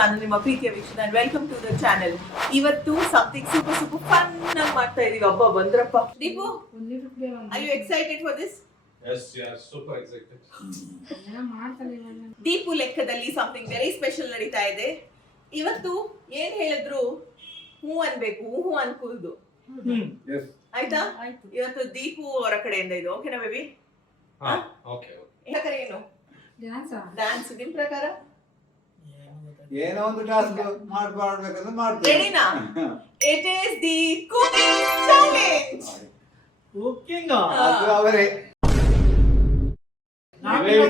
ನಾನು ನಿಮ್ಮ ಪ್ರೀತಿಯ ವೀಕ್ಷಕ and welcome to the channel. ಇವತ್ತು something super fun ಆಗಿ ಮಾಡ್ತಾ ಇದೀವಿ. ಹಬ್ಬ ಬಂದ್ರಪ್ಪ. Deepu, are you excited for this? Yes, super excited. Deepu ಲೆಕ್ಕದಲ್ಲಿ something very special ನಡೀತಾ ಇದೆ. ಇವತ್ತು ಏನ್ ಹೇಳಿದ್ರು ಹೂ ಅನ್ಬೇಕು, ಹೂ ಅನ್ಕೂಲ್ದು. ಆಯ್ತಾ? ಇವತ್ತು ದೀಪು ಅವರ ಕಡೆಯಿಂದ ಇದು ಓಕೆನಾ ಬೇಬಿ? ಓಕೆ. ಏನು ಡ್ಯಾನ್ಸ್ ನಿಮ್ ಪ್ರಕಾರ ಏನೋ ಒಂದು ಟಾಸ್ಕ್ ಮಾಡ್ಬೇಕಂದ್ರೆ ಮಾಡ್ತೀವಿ. ರೆಡಿನಾ? It is the cooking challenge. Cooking ಅವರೇ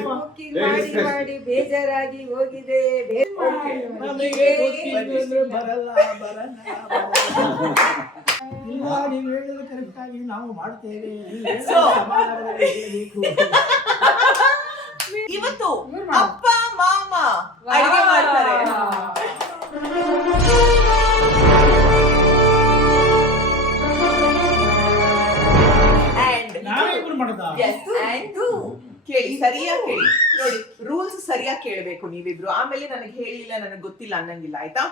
ಕುಕಿಂಗ್ ಮಾಡಿ ಬೇಜಾರಾಗಿ ಹೋಗಿದೆ. ನಮಗೆ ಕುಕಿಂಗ್ ಅಂದ್ರೆ ಬರಲ್ಲ. ಇಲ್ಲ, ನೀವು ಹೇಳಿದ್ರೆ ಕರೆಕ್ಟ್ ಆಗಿ ನಾವು ಮಾಡ್ತೇವೆ. ಇವತ್ತು ಅಪ್ಪ ಮಾಮ ಅಡಿಗೆ ಮಾಡ್ತಾರೆ. ನಾವಿಬ್ರು ಮಾಡೋದಾ? ಕೇಳಿ, ಸರಿಯಾಗಿ ಕೇಳಿ. ನೋಡಿ, ರೂಲ್ಸ್ ಸರಿಯಾಗಿ ಕೇಳಬೇಕು ನೀವಿಬ್ರು. ಆಮೇಲೆ ನನಗೆ ಹೇಳಿಲ್ಲ, ನನಗೆ ಗೊತ್ತಿಲ್ಲ ಅನ್ನಂಗಿಲ್ಲ. ಆಯ್ತಾ?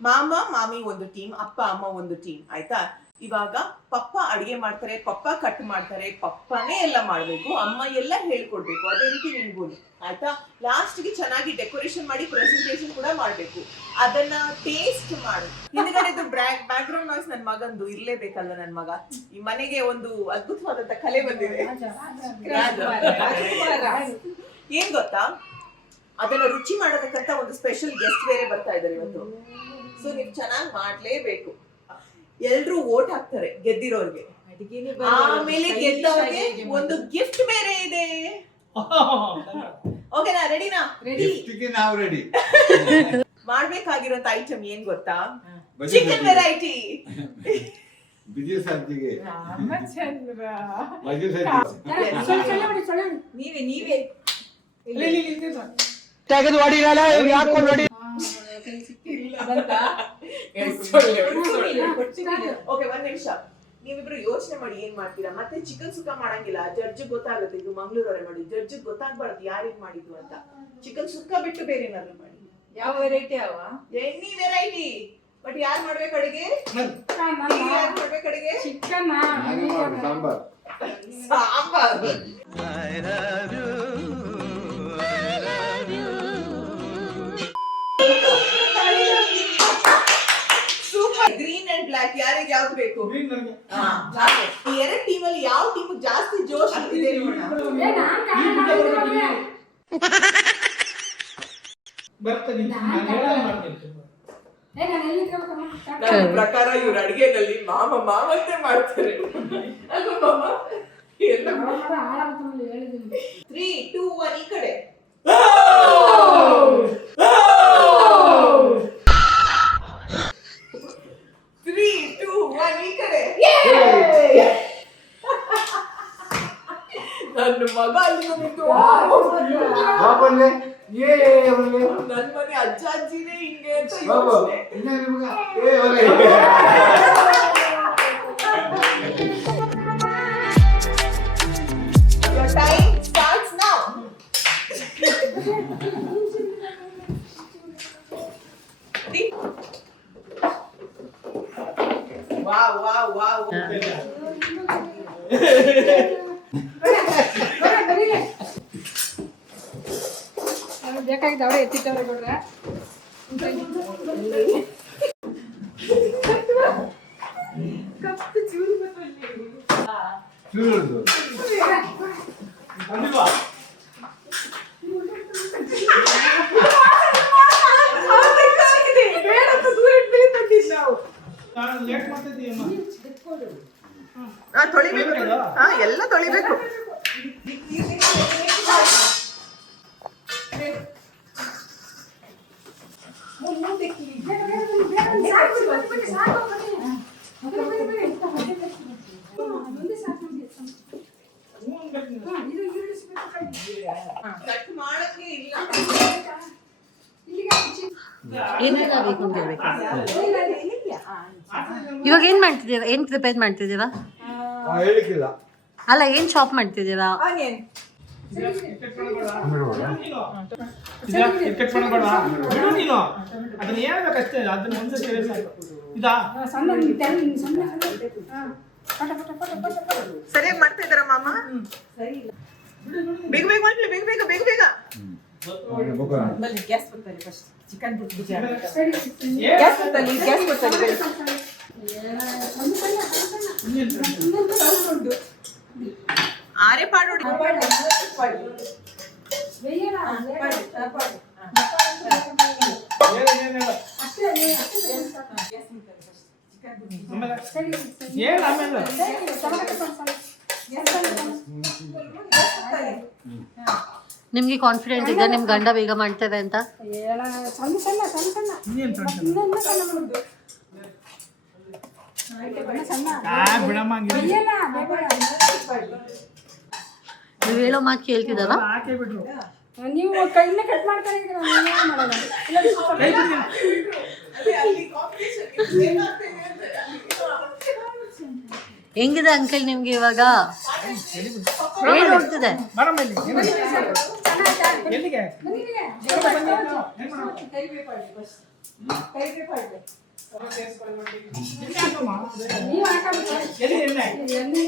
ಮಾಮ ಮಾಮಿ ಒಂದು ಟೀಮ್, ಅಪ್ಪ ಅಮ್ಮ ಒಂದು ಟೀಮ್. ಆಯ್ತಾ? ಇವಾಗ ಪಪ್ಪ ಅಡಿಗೆ ಮಾಡ್ತಾರೆ, ಪಪ್ಪ ಕಟ್ ಮಾಡ್ತಾರೆ, ಪಪ್ಪನೇ ಎಲ್ಲ ಮಾಡ್ಬೇಕು, ಅಮ್ಮ ಎಲ್ಲ ಹೇಳ್ಕೊಡ್ಬೇಕು. ಅದೇ ರೀತಿ ನಿಮ್ಗೂ. ಆಯ್ತಾ? ಲಾಸ್ಟ್ಗೆ ಚೆನ್ನಾಗಿ ಡೆಕೋರೇಷನ್ ಮಾಡಿ ಪ್ರೆಸೆಂಟೇಷನ್ ಕೂಡ ಮಾಡ್ಬೇಕು. ಅದನ್ನ ಟೇಸ್ಟ್ ಮಾಡಿ. ಹಿಂದ್ಗಡೆದು ಬ್ಯಾಕ್ ಗ್ರೌಂಡ್ ನಾಯ್ಸ್ ನನ್ ಮಗಂದು ಇರ್ಲೇಬೇಕಲ್ವ. ನನ್ ಮಗ ಈ ಮನೆಗೆ ಒಂದು ಅದ್ಭುತವಾದಂತ ಕಲೆ ಬಂದಿದೆ. ಏನ್ ಗೊತ್ತಾ, ಅದನ್ನ ರುಚಿ ಮಾಡೋದಕ್ಕಂತ ಒಂದು ಸ್ಪೆಷಲ್ ಗೆಸ್ಟ್ ಬೇರೆ ಬರ್ತಾ ಇದ್ದಾರೆ ಇವತ್ತು. ಸೊ ನೀವ್ ಚೆನ್ನಾಗಿ ಮಾಡ್ಲೇಬೇಕು. ಎಲ್ರು ವೋಟ್ ಹಾಕ್ತಾರೆ ಗೆದ್ದಿರೋರ್ಗೆ. ಆಮೇಲೆ ಗೆದ್ದವ್ರಿಗೆ ಒಂದು ಗಿಫ್ಟ್ ಬೇರೆ ಇದೆ. ಓಕೆನಾ? ರೆಡಿನಾ? ನಾವು ರೆಡಿ. ಮಾಡ್ಬೇಕಾಗಿರೋಂತ ಐಟಮ್ ಏನ್ ಗೊತ್ತಾ? Chicken variety. ಬಿಜಿ ಸಂತಿಗೆ ನೀವೇ ತೆಗೆದು ಹೊಡಿರಲ್ಲ, ಹಾಕೊಂಡು ಹೊಡಿ. ಓಕೆ, ಒಂದ್ ನಿಮಿಷ. ನೀವಿಬ್ರು ಯೋಚನೆ ಮಾಡಿ ಏನ್ ಮಾಡ್ತೀರಾ. ಮತ್ತೆ ಚಿಕನ್ ಸುಕ್ಕ ಮಾಡಂಗಿಲ್ಲ, ಜಡ್ಜ್ ಗೊತ್ತಾಗುತ್ತೆ. ಇದು ಮಂಗಳೂರವರೇ ಮಾಡಿ, ಜಡ್ಜ್ ಗೊತ್ತಾಗ್ಬಾರ್ದು ಯಾರೇನ್ ಮಾಡಿದ್ರು ಅಂತ. ಚಿಕನ್ ಸುಕ್ಕ ಬಿಟ್ಟು ಬೇರೆ ಏನಾದ್ರು ಮಾಡಿ. ಯಾವ ವೆರೈಟಿ? Any variety. ಬಟ್ ಯಾರು ಮಾಡ್ಬೇಕು ಅಡಿಗೆ? ಯಾರು ಮಾಡ್ಬೇಕು ಅಡಿಗೆ? Sambar. Sambar. Super. Green and black ಯಾರಿಗೆ ಯಾವ್ದು ಬೇಕು? ಈ ಎರಡು ಟೀಮ್ ಅಲ್ಲಿ ಯಾವ ಟೀಮ್ ಜಾಸ್ತಿ ಜೋಶ್ ಇದೆ ನೋಡೋಣ. ನನ್ನ ಪ್ರಕಾರ ಇವ್ರ ಅಡಿಗೆನಲ್ಲಿ ಮಾಮಂತೆ ಮಾಡ್ತಾರೆ ಅಲ್ವಾ ಮಾಮ? 3, 2, 1 ಈ ಕಡೆ. 3, 2, 1 ಈ ಕಡೆ. ನನ್ನ ಮಗ ಅಲ್ಲಿ ಬಂದಿತ್ತು. ನನ್ ಮನೆ ಅಜ್ಜ ಅಜ್ಜಿನೇ ಹಿಂಗೆ ಅಂತ ಯೋಚನೆ. Your time starts now. Wow. ಬೇಕಾಗಿದ್ದ ಅವರೇ ಎತ್ತಿಟ್ಟವ್ರೆ ಕೊಡ್ರೆ. ತೊಳಿಬೇಕು. ಎಲ್ಲ ತೊಳಿಬೇಕು. ಕಟ್ ಮಾಡಕ್ಕೆ ಇಲ್ಲ. ಏನೆಲ್ಲ ಬೇಕು ಅಂತ ಹೇಳ್ಬೇಕು. ಇವಾಗ ಏನ್ ಮಾಡ್ತಿದ್ದೀರಾ? ಏನ್ ಪ್ರಿಪೇರ್ ಮಾಡ್ತಿದ್ದೀರಾ? ಹೇಳಿಕ್ಕಿಲ್ಲ. ಅಲ್ಲ, ಏನ್ ಶಾಪ್ ಮಾಡ್ತಿದ್ದೀರಾ? ಆನಿಯನ್. ಇದಕ್ಕೆ ಕಟ್ ಮಾಡಬೇಡ. ಬಿಡು ನೀನು. ನೀನು ಅದನ್ನ ಹೇಳ್ಬೇಕಷ್ಟೇ, ಅದನ್ನ ಒಂದೇ ಕೇಳಿ ಸಾಕು. ಇದಾ ಸರಿಯಾಗಿ ಮಾಡ್ತಾ ಇದ್ದಾರ ಮಾಮ? ಬೇಗ ಬೇಗ ಮಾಡ್ಲಿ, ಬೇಗ ಬೇಗ ಬೇಗ ಬೇಗ. ಗ್ಯಾಸ್ ಬರ್ತಲ್ಲಿ ಫಸ್ಟ್ ಚಿಕನ್ ಬಿಟ್ಟು ಗ್ಯಾಸ್ ಬರ್ತಲ್ಲಿ, ಗ್ಯಾಸ್ ಬರ್ತಲ್ಲಿ. ಆರೆ ಪಾಡೋಡಿ ಏನು ಆಮೇಲೆ ನಿಮ್ಗೆ ಕಾನ್ಫಿಡೆಂಟ್ ಇದೆ ನಿಮ್ ಗಂಡ ಬೇಗ ಮಾಡ್ತೇವೆ ಅಂತ? ಬಿಡಮ್ಮ ನೀವ್ ಹೇಳೋ ಮಾತು ಕೇಳ್ತಿದಾರ? ಹಾಕೇ ಬಿಟ್ರು. ನೀವು ಕೈನ ಕಟ್ ಮಾಡ್ತಾರೆ ಮಾಡೋಣ. ಹೆಂಗಿದೆ ಅಂಕಲ್ ನಿಮ್ಗೆ ಇವಾಗ? ಏನ್ ನೋಡ್ತಿದೆ? ಬರಮ್ಮ ಇಲ್ಲಿ. ಎಲ್ಲಿಗೆ ಎಲ್ಲಿ ಎಣ್ಣೆ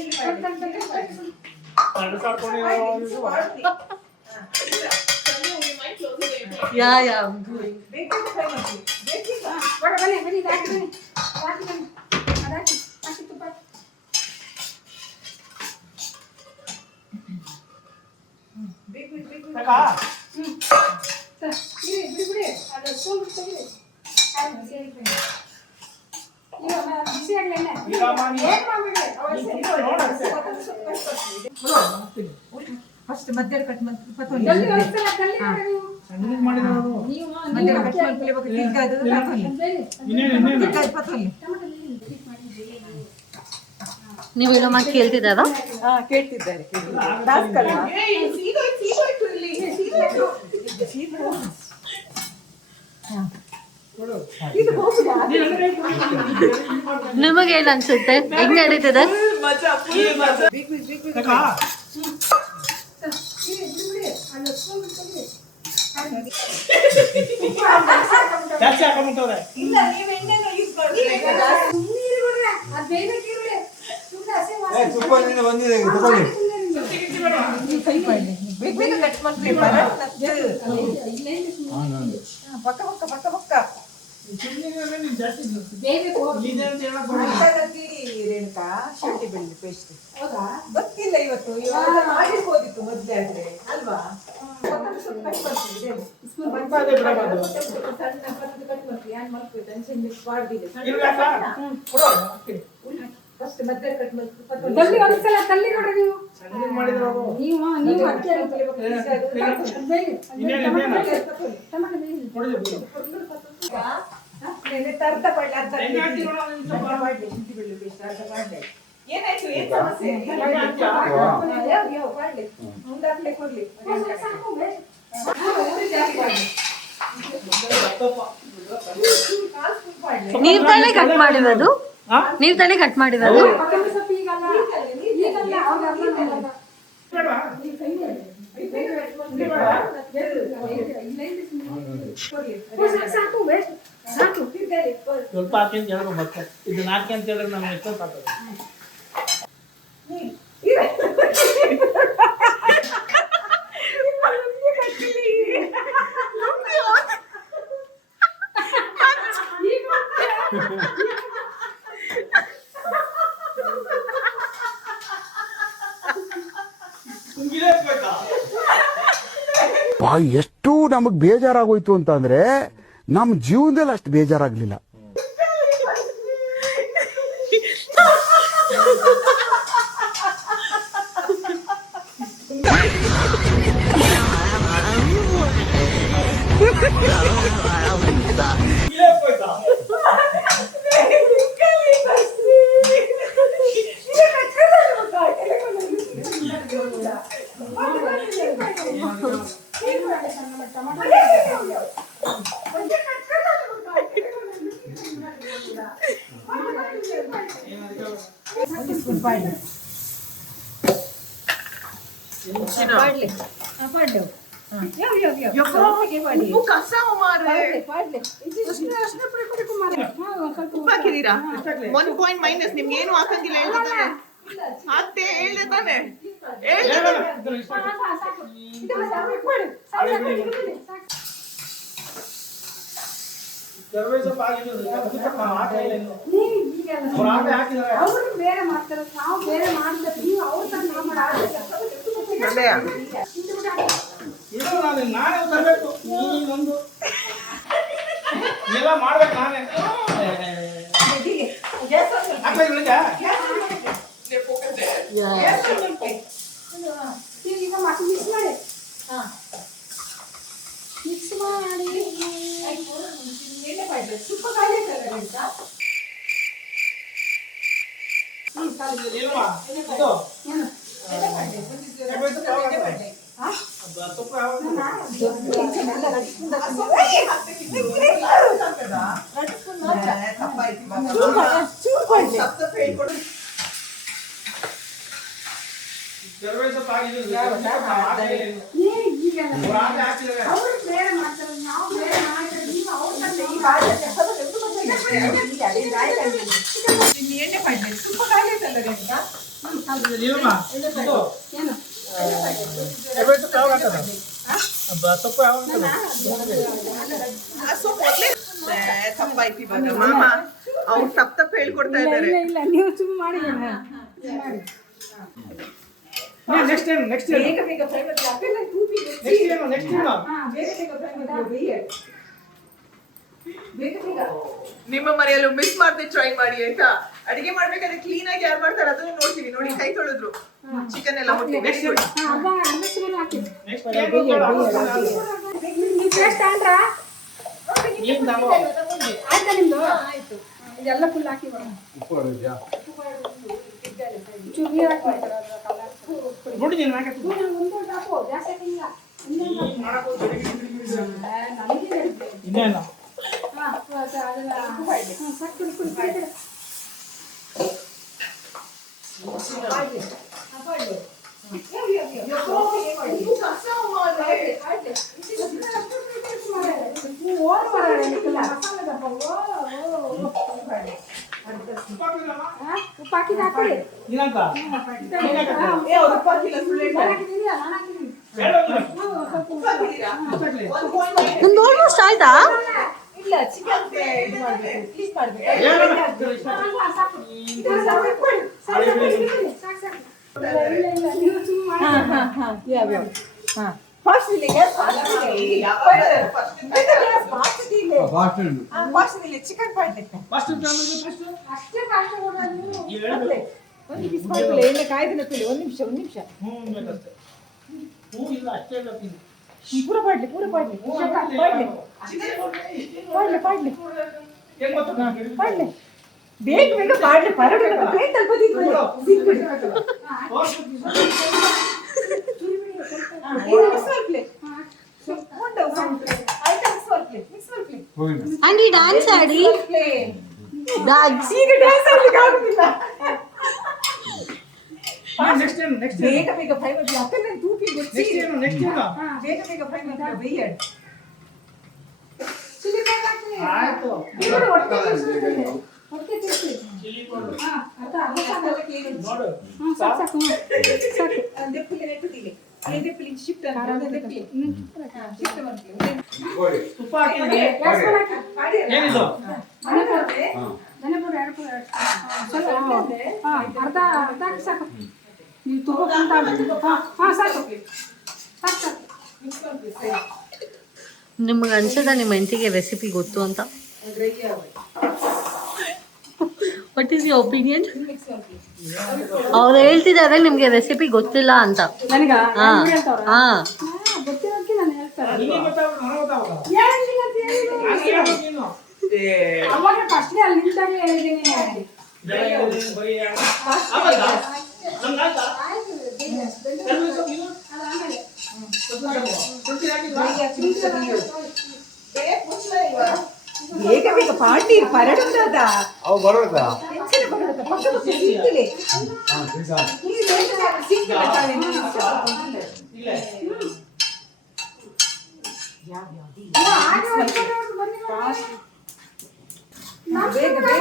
ಯಾ ಯಾ ಫಸ್ಟ್ ಮಧ್ಯಾಹ್ನ ಕಟ್ ನೀವ್ ಹೇಳೋ ಮಾತು ಕೇಳ್ತಿದಾರ? ಕೇಳ್ತಿದ್ದಾರೆ. ನಿಮಗೆ ಏನ್ ಅನ್ಸುತ್ತೆ? ಹೆಂಗ್ ನಡೀತಿದೆ? ಜಾಸ್ತಿ ಹಾಕೊಂಡ್ಬಿಟ್ಟವ್ರೆ. ಬಂದಿದೆ ತಗೊಳ್ಳಿ. ಪಕ್ಕ ಪಕ್ಕ ಪಕ್ಕ ಪಕ್ಕ ರೇಣುಕಾ ಶುಂಠಿ ಬೆಳ್ಳುಳ್ಳಿ ಪೇಸ್ಟ್ ಗೊತ್ತಿಲ್ಲ ಇವತ್ತು ಮಾಡಿರ್ಬೋದಿತ್ತು ಮೊದ್ಲೇ ಆದ್ರೆ ಅಲ್ವಾ? ಫಸ್ಟ್ ಮಧ್ಯಾಹ್ನ ಕಟ್ ಏನಾಯ್ತು? ಏನ್ ಸಮಸ್ಯೆ? ನೀವ್ ತಾನೇ ಕಟ್ ಮಾಡಿರೋದು? ನೀವ್ ತಾನೇ ಕಟ್ ಮಾಡಿರೋದು? ಸ್ವಲ್ಪ ಹಾಕಿ ಅಂತ ಹೇಳ್ಬೇಕು ಮತ್ತೆ. ಇದನ್ನ ಹಾಕಿ ಅಂತ ಹೇಳಿದ್ರೆ ನಮ್ಗೆ ಎಷ್ಟೊತ್ತು ಆಗ್ತದೆ? ಎಷ್ಟು ನಮಗ್ ಬೇಜಾರಾಗೋಯ್ತು ಅಂತಂದ್ರೆ ನಮ್ಮ ಜೀವನದಲ್ಲಿ ಅಷ್ಟು ಬೇಜಾರಾಗ್ಲಿಲ್ಲ. ಯಪ್ಪ, ಉಪ್ಪು ಕಸ ಮಾರ್ರೆ. ಉಪ್ಪು ಹಾಕಿದೀರಾ? 1 ಪಾಯಿಂಟ್ ಮೈನಸ್. ನಿಮ್ಗೆ ಏನು ಹಾಕಂಗಿಲ್ಲ ಹೇಳ್ದೆ ತಾನೆ? ಅತ್ತೆ ಹೇಳ್ದೆ ತಾನೆ? ಹೇಳ್ದೆ ತಾನೆ? ಅವರು ಬೇರೆ ಮಾಡ್ತಾರೆ, ನಾವು ಬೇರೆ ಮಾಡ್ತಾರೆ. ನೀವು ಅವ್ರ ತರ ನಾವು ಅದೇ. ನಾನೇ ತರಬೇಕು, ನೀನೊಂದು ಎಲ್ಲ ಮಾಡ್ಬೇಕು ನಾನೇ. ಈಗ ಮತ್ತೆ ಮಿಕ್ಸ್ ಮಾಡಿ, ಮಿಕ್ಸ್ ಮಾಡಿ. ತುಪ್ಪ ಖಾಲಿ ಆಯ್ತಲ್ಲ ಅವರು ಬೇರೆ ಮಾಡ್ತಾರೆ, ನಾವು ಬೇರೆ ಮಾಡ್ತಾರೆ. ನೀವು ಅವ್ರ ಎಣ್ಣೆ ಮಾಡ್ಬೇಕು. ತುಪ್ಪ ಖಾಲಿ ಆಯ್ತಲ್ಲ ರೇಣುಕಾ? ತಪ್ಪಾಯ್ತು ಇವಾಗ. ಮಾಮ ಅವ್ರು ತಪ್ಪ ಹೇಳ್ಕೊಡ್ತಾ ಇದ್ದಾರೆ. ಇಲ್ಲ, ನೀವು ಸುಮ್ಮನೆ ಮಾಡಿ. ನೆಕ್ಸ್ಟ್ ಏನು ನಿಮ್ಮ ಮನೆಯಲ್ಲೂ ಮಿಸ್ ಮಾಡದೆ ಟ್ರೈ ಮಾಡಿ ಆಯ್ತಾ. ಅಡಿಗೆ ಮಾಡ್ಬೇಕಾದ್ರೆ ಕ್ಲೀನ್ ಆಗಿ ಯಾರು ಮಾಡ್ತಾರೆ ಅದನ್ನು ನೋಡ್ತೀವಿ. ನೋಡಿ, ಕೈ ತೊಳೆದ್ರು, ಚಿಕನ್ ಎಲ್ಲ ಮುಟ್ಟಿ. ನೆಕ್ಸ್ಟ್ ಆಯ್ತಾ ನಿಮ್ದು? ಇದೆಲ್ಲ ಫುಲ್ ಹಾಕಿ ಚೂರು ನೀರು ಹಾಕಿ ಇನ್ನೇನು ಉಪ್ಪು ಹಾಕಿದ ಹಾಕೊಳ್ಳಿ. ಏನಂತ ನಿಮ್ದು ಆಲ್ಮೋಸ್ಟ್ ಆಯ್ತಾ? ಇಲ್ಲ, ಚಿಕನ್ ಇದು ಮಾಡ್ಬೇಕು, ಪ್ಲೀಸ್ ಮಾಡ್ಬೇಕು. ಚಿಕನ್ ಪಾಡ್ಲಿಕ್ಕೆ ಫಸ್ಟ್ ಅಷ್ಟೇ ಕಾಷ್ಟ ಎಣ್ಣೆ ಕಾಯ್ದಿನ ಪೀಳಿ. ಒಂದ್ ನಿಮಿಷ ಬೇಕಷ್ಟೇ. ಹೂ ಇಲ್ಲ ಅಷ್ಟೇ ಬೇಕಿಲ್ಲ. ಪೂರ ಪಾಡ್ಲಿ ಪಾಡ್ಲಿ ಹೆಂಗ್ ಗೊತ್ತಾ? ಬೇಗ ಬೇಗ ಪಾಡ್ಲಿ. ಪರಡು ಪ್ಲೇಟ್ ಅಲ್ಲಿ ಆಂಟಿ ಡ್ಯಾನ್ಸ್ ಆಡಿ. ಡ್ಯಾನ್ಸ್ ಈಗ ಡ್ಯಾನ್ಸ್ ಆಡ್ಲಿಕ್ಕೆ ಆಗುದಿಲ್ಲ. ನೆಕ್ಸ್ಟ್ ಏನು ಬೇಗ ಬೇಗ ಫ್ರೈ ಮಾಡಿ. ಅಕ್ಕನ ತೂಕಿ ಗೊತ್ತಿ. ನೆಕ್ಸ್ಟ್ ಏನು ಬೇಗ ಬೇಗ ಫ್ರೈ ಮಾಡಿ. ಬೇಯಡ್ ಚಿಲ್ಲಿ ಪೌಡರ್ ಹಾಕ್ತೀನಿ. ಆಯ್ತು. ಹೊಟ್ಟೆ ತಿರ್ಸಿ. ಚಿಲ್ಲಿ ಪೌಡರ್ ಅರ್ಧ ನೋಡು. ಸಾಕು ಸಾಕು ಸಾಕು. ದೆಪ್ಪಲಿ ನೆಟ್ಟುದಿಲ್ಲ. ಈ ದೆಪ್ಪಲಿ ಶಿಫ್ಟ್ ಅಂತ ದೆಪ್ಪಲಿ ಶಿಫ್ಟ್ ಮಾಡ್ತೀವಿ. ತುಪ್ಪ ಹಾಕಿದ್ರೆ ಏನಿದು? ಧನೆ ಪುಡಿ ಎರಡು ಸ್ವಲ್ಪ ಅರ್ಧ ಹಾಕಿ ಸಾಕು. ನೀವು ತುಪ್ಪ ಹಾಂ ಸಾಕು ಸಾಕು ಸಾಕು. ನಿಮ್ಗೆ ಅನ್ಸದ ನಿಮ್ಮ ಹೆಂಡತಿಗೆ ರೆಸಿಪಿ ಗೊತ್ತು ಅಂತ? What is your opinion? ಅವ್ರು ಹೇಳ್ತಿದ್ದಾರೆ ನಿಮ್ಗೆ ರೆಸಿಪಿ ಗೊತ್ತಿಲ್ಲ ಅಂತ. ನನಗ ಹಾ ಹಾ ಗೊತ್ತಿರೋದಕ್ಕೆ ನಾನು ಹೇಳ್ತಾರೆ. ನಿನಗೆ ಗೊತ್ತಾಗ್ಬೇಕು, ನನಗೆ ಗೊತ್ತಾಗಲ್ಲ. ಹೇಳಿಲ್ಲ ಅಂತ ಹೇಳಿದ್ರು. ನಾನು ಹೇಳ್ಬೇಕು ನೀನು. ಅವಾಗ ಫಸ್ಟ್ಗೆ ಅಲ್ಲಿ ನಿಂತಾಗೆ ಹೇಳಿದ್ದೀನಿ. ಬರೀ ಆಮೇಲೆ ನಮ್ಗಾಯ್ತಾ? ಬೇಗ ಬೇಗ ಪಾಂಡಿ ಪರಡುತ್ತದ. ಅವು ಬರೋದಾ? ಬೇಗ ಬೇಗ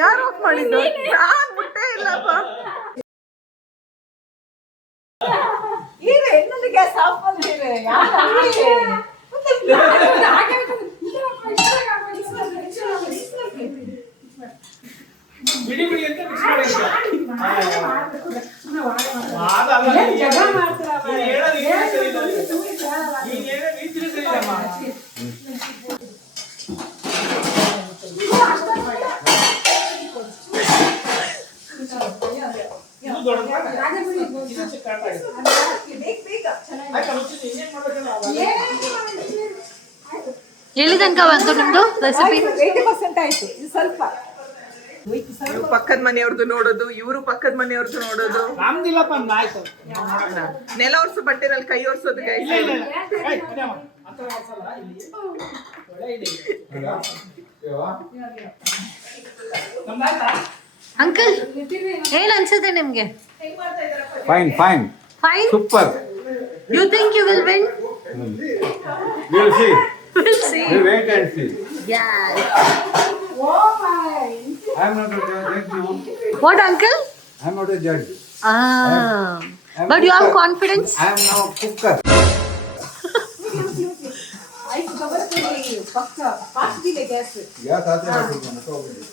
ಯಾರು ಆಫ್ ಮಾಡಿದ್ದು? ನಾನ್ ಮುಟ್ಟೆ ಇಲ್ಲಪ್ಪ. ಇನ್ನೊಂದು ಗ್ಯಾಸ್ ಆಫ್ ಮಾಡ್ತೀವಿ. ಬಿಡಿ ಬಿಡಿ ಅಂತ ಮಿಕ್ಸ್ ಮಾಡಿ ಜಗ ಮಾಡ್ತಾರ ನೀನ್ ಹೇಳೋ ರೀತಿ ಸರಿ ಇಲ್ಲ. ನೀನ್ ಹೇಳೋ ರೀತಿ ಸರಿ ಇಲ್ಲಮ್ಮ. ಇದು ದೊಡ್ಡ ಇದಕ್ಕೆ ಕಾಟ ಆಗಿದೆ. ಆಯ್ತಾ ಮುಚ್ಚಿದ್ದು ಇನ್ನೇನ್ ಮಾಡ್ಬೇಕಲ್ಲ ಅವಾಗ. ಎಲ್ಲಿ ತನಕ ಬಂತು ನಿಮ್ದು ರೆಸಿಪಿ? 80% ಆಯ್ತು. ಇದು ಸ್ವಲ್ಪ ಇವ್ರು ಪಕ್ಕದ ಮನೆಯವ್ರದ್ದು ನೋಡೋದು, ಇವರು ಪಕ್ಕದ ಮನೆಯವ್ರದ್ದು ನೋಡೋದು. ನಮ್ದಿಲ್ಲಪ್ಪ ಆಯ್ತು. ನೆಲ ಒರ್ಸು ಬಟ್ಟೆನಲ್ಲಿ ಕೈ ಒರ್ಸೋದು guys. ಇಲ್ಲ ಇಲ್ಲ ಇಲ್ಲ. ಏಯ್ ಅದೇಮ್ಮ ಆ ಥರ ಮಾಡ್ಸಲ್ಲ ಇಲ್ಲಿ. ಒಳ್ಳೆ ಇದೆ ನಮ್ದಾಯ್ತಾ? ಅಂಕಲ್ ಏನ್ ಅನ್ಸುತ್ತೆ ನಿಮ್ಗೆ? Fine fine fine. Super. You think you will win? Will see. We'll see. We wait and see. Yes. I am not a judge. You. What, uncle? I am not a judge. Ah. I am But you have cooker. confidence? I am now a cooker. ಆಯ್ತು ಕಬರ್ತೀನಿ ಪಕ್ಕ fast ಇದೆ gas Yes, ಆಚೆ ಹಾಕಿದ್ದಾನೆ, ತಗೊಂಡು.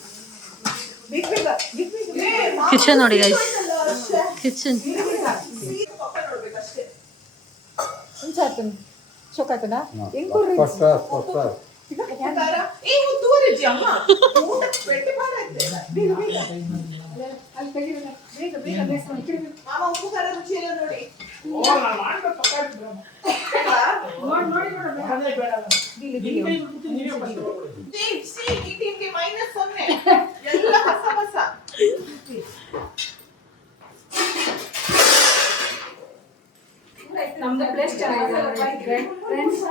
Big big big big Kitchen ನೋಡಿ guys. Kitchen. ಒಂಚಾತನ ಶೋಕಾತನ No. ಹೆಂಗ್ ಕೊಡ್ರಿ First class, first class. ಅಲ್ಲಿ ತೆಗಿರಲ್ಲ ಬೇಗ ಬೇಗ ಬೇಸ್ ಮಾಡಿ ಮಾಮ ಉಪ್ಪು ಖಾರ ರುಚಿ ಎಲ್ಲ ನೋಡಿ. ಓ ನಾನು ಮಾಡ್ಬೇಕು ಪಕ್ಕಾಡಿದ್ರು. ನೋಡಿ ಅದೇ ಬೇಡ. ಬಿಲಿ ನಿಮ್ ಕೈ ಬಿಟ್ಟು ನೀವೇ ಫಸ್ಟ್ ಈ ಟೀಮ್ಗೆ -0 ಎಲ್ಲ ಹೊಸ ಹೊಸ. ನಮ್ದು ಪ್ಲೇಸ್ ಚೆನ್ನಾಗಿದೆ ಫ್ರೆಂಡ್ಸ್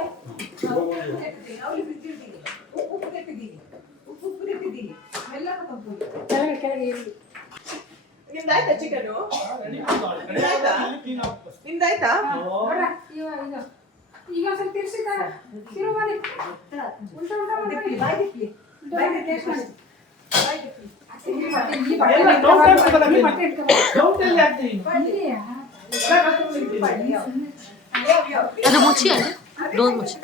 ಕೆಳಗೆ ಕೆಳಗೆ ಇರಲಿ ನಿಮ್ದಾಯ್ತಾ ಚಿಕನು? ರೆಡಿ ಮಾಡ್ಕೊಳ್ಳಿ. ರೆಡಿ ಮಾಡ್ಕೊಳ್ಳಿ. ಕ್ಲೀನ್ ಆಗುತ್ತೆ. ನಿಮ್ದಾಯ್ತಾ? ನೋಡ ಈಗ ಸ್ವಲ್ಪ ತಿರ್ಸಿದಾರ ತಿರು ಮಾಡಿ ಉಲ್ಟಾ ಉಲ್ಟಾ ಮಾಡಿ ಬಾಯ್ ದಿಕ್ಲಿ ಬಾಯ್ ಟೇಸ್ಟ್ ಮಾಡಿ ಬಾಯ್ ದಿಕ್ಲಿ ಎಲ್ಲ ಡೌಟ್ ಆಗ್ತದಲ್ಲ. ಡೌಟ್ ಎಲ್ಲಿ ಆಗ್ತದೆ ನೀನು? ಅದು ಮುಚ್ಚಿ ಅಣ್ಣ. ಡೋರ್ ಮುಚ್ಚಿ.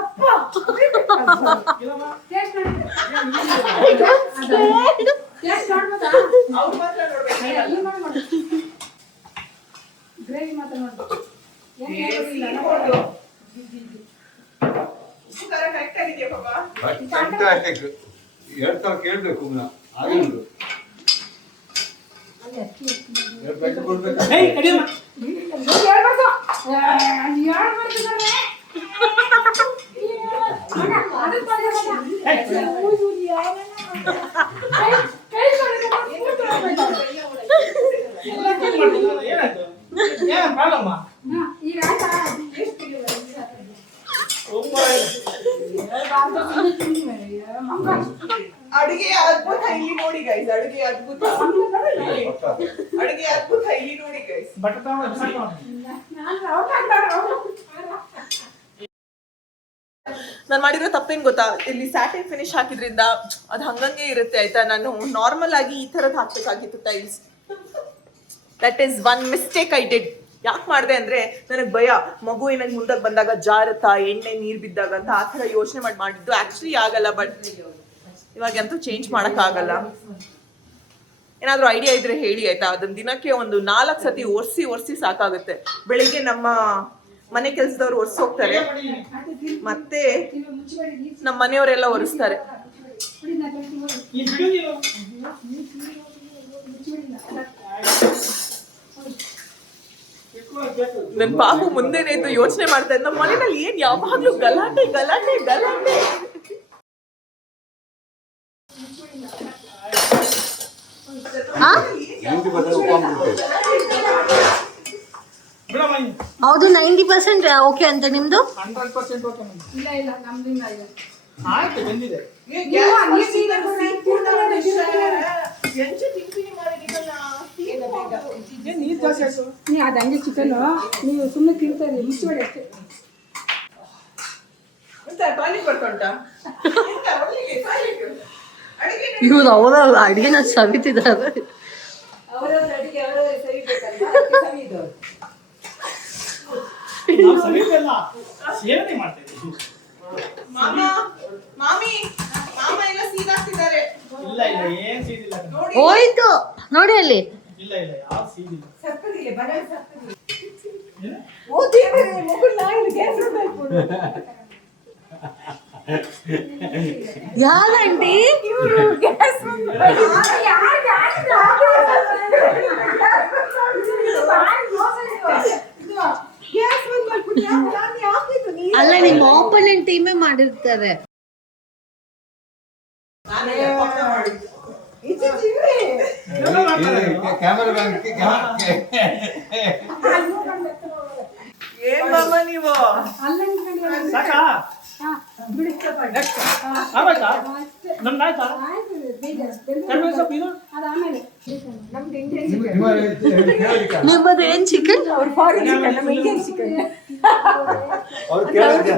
ಅಪ್ಪ ಟೇಸ್ಟ್ ಟೇಸ್ಟ್ ಮಾಡ್ಬೋದಾ ಅವ್ರು ಮಾತ್ರ ನೋಡ್ಬೇಕು. ಗ್ರೇವಿ ಮಾತ್ರ ನೋಡ್ಬೇಕು ಉಪ್ಪು ಖಾರ ಕರೆಕ್ಟ್ ಆಗಿದೆಯಾ ಪಾಪ? Fantastic. 2 ಸಲ ಕೇಳ್ಬೇಕು ಪುನಃ. ಆಗಿಲ್ಲ. 2 ಪ್ಯಾಕೆಟ್ ಕೊಡ್ಬೇಕು. ಏಯ್ ಕಡಿಯಮ್ಮ. ಹೇಳ್ಬಾರ್ದು ಹೇಳ್ಬಾರ್ದು ಎಲ್ಲ ಕ್ಲೀನ್ ಮಾಡ್ತಿದ್ರಲ್ಲ, ಏನಾಯ್ತು? ಏನ್ ಪ್ರಾಬ್ಲಮ್ಮ? ಈಗ ಅಡುಗೆ ಅದ್ಭುತ ಇಲ್ಲಿ ನೋಡಿ ಗೈಸ್. ಅಡುಗೆ ಅದ್ಭುತ, ಅಡುಗೆ ಅದ್ಭುತ ಇಲ್ಲಿ ನೋಡಿ ಗೈಸ್. ಬಟ್ಟೆ ತಗೊಂಡು ನಾನು ಮಾಡಿರೋ ತಪ್ಪೇನ್ ಗೊತ್ತಾ? ಇಲ್ಲಿ ಸ್ಯಾಟಿನ್ ಫಿನಿಶ್ ಹಾಕಿದ್ರಿಂದ ಅದು ಹಂಗಂಗೆ ಇರುತ್ತೆ ಆಯ್ತಾ. ನಾನು ನಾರ್ಮಲ್ ಆಗಿ ಈ ತರದ್ ಹಾಕ್ಬೇಕಾಗಿತ್ತು tiles. That is one mistake I did. ಯಾಕೆ ಮಾಡಿದೆ ಅಂದ್ರೆ ನನಗೆ ಭಯ, ಮಗು ಏನಾಗ ಮುಂದಾಗ ಬಂದಾಗ ಜಾರುತ್ತಾ, ಎಣ್ಣೆ ನೀರು ಬಿದ್ದಾಗ ಅಂತ ಆ ಥರ ಯೋಚನೆ ಮಾಡಿದ್ದು. ಆಕ್ಚುಲಿ ಆಗಲ್ಲ, ಬಟ್ ಇವಾಗಂತೂ ಚೇಂಜ್ ಮಾಡೋಕ್ಕಾಗಲ್ಲ. ಏನಾದರೂ ಐಡಿಯಾ ಇದ್ರೆ ಹೇಳಿ ಆಯ್ತಾ. ಅದನ್ನ ದಿನಕ್ಕೆ ಒಂದು 4 ಸತಿ ಒರೆಸಿ ಸಾಕಾಗುತ್ತೆ. ಬೆಳಿಗ್ಗೆ ನಮ್ಮ ಮನೆ ಕೆಲಸದವ್ರು ಒರೆಸಿ ಹೋಗ್ತಾರೆ, ಮತ್ತೆ ನಮ್ಮ ಮನೆಯವರೆಲ್ಲ ಒರೆಸ್ತಾರೆ. ಈ ಬಿಡು ನೀನು. ನನ್ ಪಾಪು ಮುಂದೆನೆ ಇದ್ದು ಯೋಚನೆ ಮಾಡ್ತಾ ಇದ್ದ, ನಮ್ಮ ಮನೆಯಲ್ಲಿ ಏನ್ ಯಾವಾಗ್ಲೂ ಗಲಾಟೆ ಗಲಾಟೆ ಗಲಾಟೆ. ಹೆಂಗೆ ಬದಲು ಉಪ್ಪಾಗ್ಬಿಡುತ್ತೆ. ಬಿಡಮ್ಮ ನೀನು. ಹೌದು 90% ಓಕೆ ಅಂತ ನಿಮ್ದು? 100% ಓಕೆ ನಮ್ದು. ಇಲ್ಲ ಇಲ್ಲ ನಮ್ದಿಂದ ಇಲ್ಲ ಆಯ್ತು ಬಂದಿದೆ. ನೀವು ಹಂಗೆ ಸೀದಾ ಕೂತ್ಕೊಳ್ಳಿ, ಏನ್ ನೀರ್ ಜಾಸ್ತಿ ಆಯ್ತು? ನೀವು ಅದು ಹಂಗೆ ಚಿಕನ್ ನೀವು ಸುಮ್ಮನೆ ತಿಂತಾರೆ ಮುಚ್ಚಬೇಡಿ ಅಷ್ಟೇ. ಇವ್ರು ಅವರ ಅಡಿಗೆನ ಸವಿತಿದ್ದಾರೆ. ನಾವು ಸವಿತೆಲ್ಲ ಸೇವನೆ ಮಾಡ್ತಾ ಇದ್ದೀವಿ. ಮಾಮಿ ಮಾಮ ಎಲ್ಲ ಸೀದಾಗ್ತಿದ್ದಾರೆ. ಇಲ್ಲ ಇಲ್ಲ ಏನ್ ಸೀದಿಲ್ಲ ಕಣೆ. ಹೋಯ್ತು ನೋಡಿ ಅಲ್ಲಿ. ಇಲ್ಲ ಇಲ್ಲ ಯಾವ ಸೀದಿಲ್ಲ. ಏನು? ಯಾರಂಟಿ ಅಲ್ಲ, ನಿಮ್ಮ ಆಪೋನೆಂಟ್ ಟೀಮೇ ಮಾಡಿರ್ತಾರೆ. ಕ್ಯಾಮರಾ ಬ್ಯಾಂಕ್ ಏನ್ ಮಾಮ ನೀವು ಸಾಕಾ? ಬಿಡಿ ನೆಕ್ಸ್ಟ್ ಆಯ್ತಾ? ನಮ್ದು ಆಯ್ತಾ? ಕಡಿಮೆ ಸ್ವಲ್ಪ ಇದು ಅದು ಆಮೇಲೆ ನಿಮ್ಮದು ಏನ್ ಚಿಕನ್? ಅವ್ರು ಕೇಳಿದ್ದೆ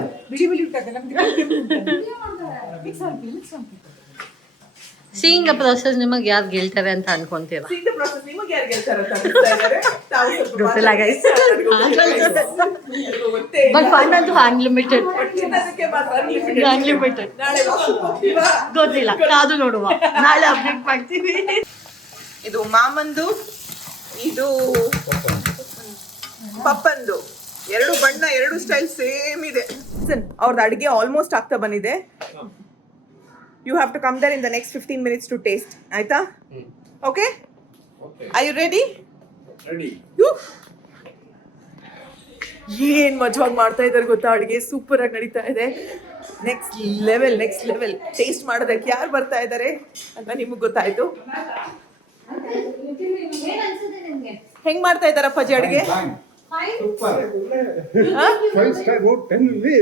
ಸೀಯಿಂಗ್ ಪ್ರೊಸೆಸ್ ನಿಮಗೆ ಯಾರು ಗೆಲ್ತಾರೆ ಅಂತ ಅನ್ಕೊಂತೀರಾ? ಸೀದಾ process ನಿಮಗೆ ಯಾರು ಗೆಲ್ತಾರೆ ಅಂತ ಅನ್ಸ್ತಾ ಇದ್ದಾರೆ? ತಾವು ಸ್ವಲ್ಪ ಗೊತ್ತಿಲ್ಲ guys. ನನಗೂ ಗೊತ್ತೇ ಇಲ್ಲ. ಬಟ್ ಫನ್ ಅಂತೂ ಅನ್ಲಿಮಿಟೆಡ್. ತಿನ್ನೋದಕ್ಕೆ ಮಾತ್ರ unlimited. ಅನ್ಲಿಮಿಟೆಡ್ ನಾಳೆ ವಾಶಕ್ಕೆ ಹೋಗ್ತೀವಾ? ಗೊತ್ತಿಲ್ಲ, ಕಾದು ನೋಡುವ. ನಾಳೆ ಅಪ್ಡೇಟ್ ಮಾಡ್ತೀವಿ. ಇದು ಮಾಮಂದು, ಇದು ಪಪ್ಪಂದು. ಎರಡು ಬಣ್ಣ, ಎರಡು ಸ್ಟೈಲ್ ಸೇಮ್ ಇದೆ. ಅವ್ರದ್ದು ಅಡಿಗೆ ಆಲ್ಮೋಸ್ಟ್ ಆಗ್ತಾ ಬಂದಿದೆ. You have to come there in the next 15 minutes to taste. ಆಯ್ತಾ? Okay, are you ready? ಏನ್ ಮಜವಾಗಿ ಮಾಡ್ತಾ ಇದ್ದಾರೆ ಗೊತ್ತಾ ಅಡಿಗೆ. ಸೂಪರ್ ಆಗಿ ನಡೀತಾ ಇದೆ. ನೆಕ್ಸ್ಟ್ ಲೆವೆಲ್ ಟೇಸ್ಟ್ ಮಾಡೋದಕ್ಕೆ ಯಾರು ಬರ್ತಾ ಇದ್ದಾರೆ ಅಂತ ನಿಮಗೆ ಗೊತ್ತಾಯ್ತು. ಹೆಂಗ್ ಮಾಡ್ತಾ ಇದ್ದಾರ ಅಪ್ಪಾಜಿ ಅಡಿಗೆ? ಸೂಪರ್ ಹಾ? 5 star hotel ಅಲ್ಲಿ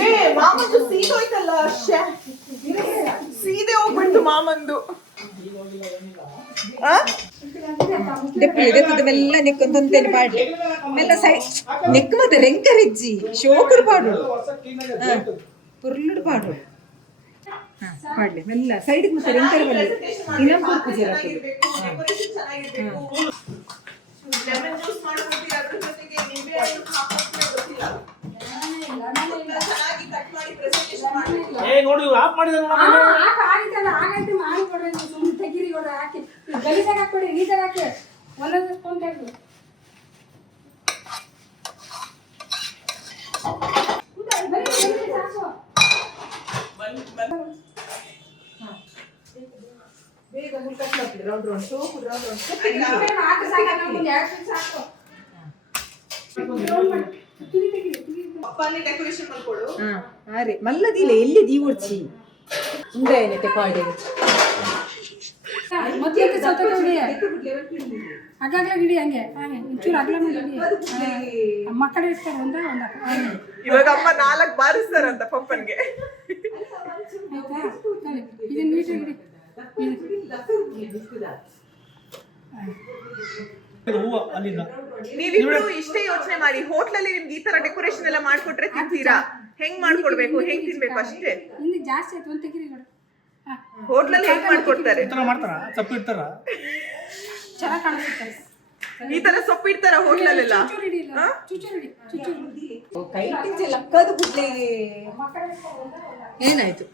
ಏ ಮಾಮಂದು ಸೀದೋಯ್ತಲ್ಲ, ಸೀದೆ ಹೋಗ್ಬಿಡ್ತು ಮಾಮಂದು. ಮೆಲ್ಲ ನೆಕ್ಕೊಂತಂತೇಳಿ ಪಾಡ್ಲಿ ಮೆಲ್ಲ ಸೈ ನೆಕ್ ಮತ್ತೆ ರೆಂಕರಿಜ್ಜಿ ಶೋಕುಡು ಪಾಡು ಪುರ್ಲುಡು ಪಾಡು ಪಾಡ್ಲಿ ಮೆಲ್ಲ ಸೈಡಿಗೆ ಮತ್ತೆ ರೆಂಕರ ಬಲ್ಲಿ ಇನ್ನೊಂದು ಪೂರ್ತಿ ಲೆಮನ್ ಜ್ಯೂಸ್ ಮಾಡ್ಕೊಡ್ತೀರಾ, ಅದ್ರ ಜೊತೆಗೆ ನಿಂಬೆ ಹಣ್ಣು ಹಾಕ್ಕೊಡ್ತೀರಾ ಗೊತ್ತಿಲ್ಲ. ಚೆನ್ನಾಗಿ ಕಟ್ ಮಾಡಿ ಪ್ರೆಸೆಂಟೇಷನ್ ಮಾಡಿ. ಏ ನೋಡಿ ಆಫ್ ಮಾಡಿದ್ರೆ ಆಗೈತೆ ಮಾಡಿ ಕೊಡ್ರಿ. ನೀವು ಸುಮ್ಮನೆ ತೆಗೀರಿ ಇವಾಗ ಹಾಕಿ ಗಲೀಜಾಗ ಹಾಕ್ಕೊಡಿ, ನೀಟಾಗಿ ಹಾಕಿ ಒಂದೊಂದು ಸ್ಪೂನ್ ತೆಗೆದು ಸಾಕು. ಬೇಗ ಮುಲ್ಕಟ್ಟಿ ರೌಂಡ್ ರೌಂಡ್ ಸೋಪು ರೌಂಡ್ ರೌಂಡ್ ಹಾಕಿ ಸಾಕು, ನಮ್ಗೆ ಎರಡು ಪೀಸ್ ಸಾಕು. ತುದಿ ತೆಗೀರಿ, ತುದಿ ಪಪ್ಪಾನಿ ಡೆಕೋರೇಷನ್ ಮಾಡ್ಕೊಡು. ಅರೆ ಮಲ್ಲದಿಲ್ಲ ಎಲ್ಲಿ ದೀವರ್ಚಿ ಉಂಡಾಯನೆ ಪಾಡೆ ಮತ್ತೆ ಸೌತೆ ಹಿಡಿ ಅಗ್ಗಗ್ಲ ಹಿಡಿ ಹಂಗೆ ಹಾಗೆ ಒಂಚೂರು ಅಗ್ಲ ಮಾಡಿ ಹಿಡಿ. ಮಕ್ಕಳು ಇರ್ತಾರೆ ಒಂದೇ ಒಂದು ಇವಾಗ ಅಮ್ಮ 4 ಬಾರಿಸ್ತಾರಂತ ಪಪ್ಪನ್ಗೆ. ಆಯ್ತಾ? ಇದನ್ನ ನೀಟಾಗಿ ಹಿಡಿ. ಹೂವು ಅಲ್ಲಿಂದ ನೀವಿಬ್ರು ಇಷ್ಟೇ ಯೋಚನೆ ಮಾಡಿ. ಹೋಟ್ಲಲ್ಲಿ ನಿಮ್ಗೆ ಈ ತರ ಡೆಕೋರೇಷನ್ ಎಲ್ಲ ಮಾಡ್ಕೊಟ್ರೆ ತಿಂತೀರಾ? ಹೆಂಗ್ ಮಾಡ್ಕೊಡ್ಬೇಕು, ಹೆಂಗ್ ತಿನ್ಬೇಕು ಅಷ್ಟೇ. ಹಿಂದೆ ಜಾಸ್ತಿ ಆಯ್ತು ಒಂದು ತೆಗೀರಿ ಕೊಡು. ಹೋಟ್ಲಲ್ಲಿ ಹೆಂಗ್ ಮಾಡ್ಕೊಡ್ತಾರೆ? ಈ ಥರ ಮಾಡ್ತಾರ ಸೊಪ್ಪು ಇಡ್ತಾರ ಚೆನ್ನಾಗಿ ಕಾಣಿಸುತ್ತೆ. ಈ ತರ ಸೊಪ್ಪು ಇಡ್ತಾರ ಹೋಟ್ಲಲ್ಲೆಲ್ಲ? ಚೂಚೂರು ಹಿಡಿ ಇಲ್ಲ, ಚೂಚೂರು ಹಿಡಿ, ಚೂಚೂರು. ಕೈ ಟಿಂಚೆ ಲಕ್ಕದು ಗುಡ್ಲೆ ಏನಾಯ್ತು?